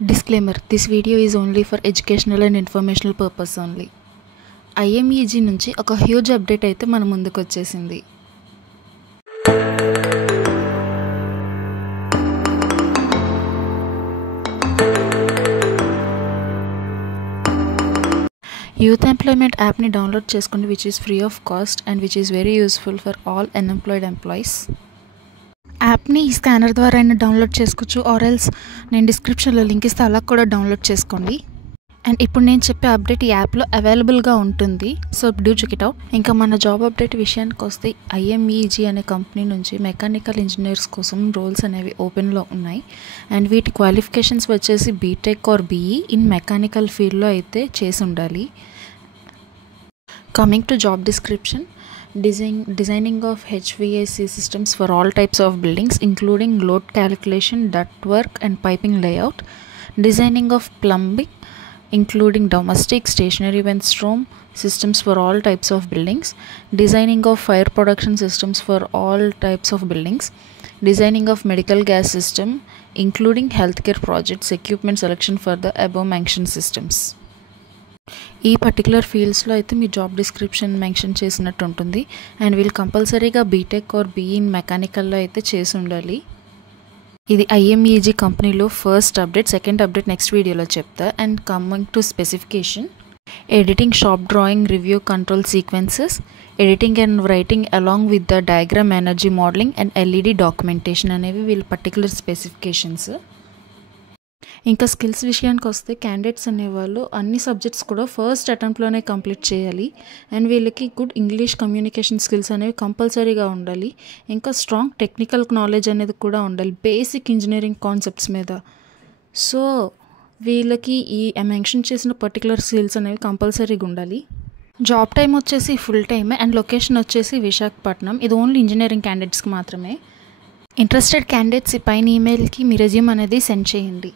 Disclaimer: this video is only for educational and informational purpose only. IMEG నుంచి ఒక huge update అయితే మన ముందుకు వచ్చేసింది. యూత్ ఎంప్లాయ్మెంట్ యాప్ని డౌన్లోడ్ చేసుకోండి, which is free of cost and which is very useful for all unemployed employees. యాప్ని ఈ స్కానర్ ద్వారా అయినా డౌన్లోడ్ చేసుకోవచ్చు, ఆర్ ఎల్స్ నేను డిస్క్రిప్షన్లో లింక్ ఇస్తే అలా కూడా డౌన్లోడ్ చేసుకోండి. అండ్ ఇప్పుడు నేను చెప్పే అప్డేట్ ఈ యాప్లో అవైలబుల్గా ఉంటుంది, so do check it out. ఇంకా మన జాబ్ అప్డేట్ విషయానికి వస్తే IMEG అనే కంపెనీ నుంచి మెకానికల్ ఇంజనీర్స్ కోసం రోల్స్ అనేవి ఓపెన్లో ఉన్నాయి. అండ్ వీటి క్వాలిఫికేషన్స్ వచ్చేసి BTech or BE in mechanical ఫీల్డ్లో అయితే చేసి ఉండాలి. Coming to job description: designing of HVAC systems for all types of buildings including load calculation, ductwork and piping layout. Designing of plumbing including domestic, stationary vent systems for all types of buildings. Designing of fire production systems for all types of buildings. Designing of medical gas system including healthcare projects, equipment selection for the above mentioned systems. ఈ particular ఫీల్డ్స్లో అయితే మీ job description mention చేసినట్టు ఉంటుంది. And వీళ్ళు కంపల్సరీగా BTech or BE in మెకానికల్లో అయితే చేసి ఉండాలి. ఇది IMEG కంపెనీలో first update. Second update next వీడియోలో చెప్తా. And coming to specification: editing shop drawing, review control sequences, editing and writing along with the diagram, energy modelling and LED documentation అనేవి వీళ్ళ particular specifications. ఇంకా స్కిల్స్ విషయానికి వస్తే candidates అనేవాళ్ళు అన్ని subjects కూడా ఫస్ట్ అటెంప్ట్లోనే కంప్లీట్ చేయాలి. అండ్ వీళ్ళకి గుడ్ ఇంగ్లీష్ కమ్యూనికేషన్ స్కిల్స్ అనేవి కంపల్సరీగా ఉండాలి. ఇంకా స్ట్రాంగ్ టెక్నికల్ నాలెడ్జ్ అనేది కూడా ఉండాలి బేసిక్ ఇంజనీరింగ్ కాన్సెప్ట్స్ మీద. సో వీళ్ళకి ఈ మెన్షన్ చేసిన పర్టికులర్ స్కిల్స్ అనేవి కంపల్సరీగా ఉండాలి. జాబ్ టైం వచ్చేసి ఫుల్ టైమే అండ్ లొకేషన్ వచ్చేసి విశాఖపట్నం. ఇది ఓన్లీ ఇంజనీరింగ్ క్యాండిడేట్స్కి మాత్రమే. ఇంట్రెస్టెడ్ క్యాండిడేట్స్ ఈ పైన ఈమెయిల్కి మీ రెజ్యూమ్ అనేది సెండ్ చేయండి.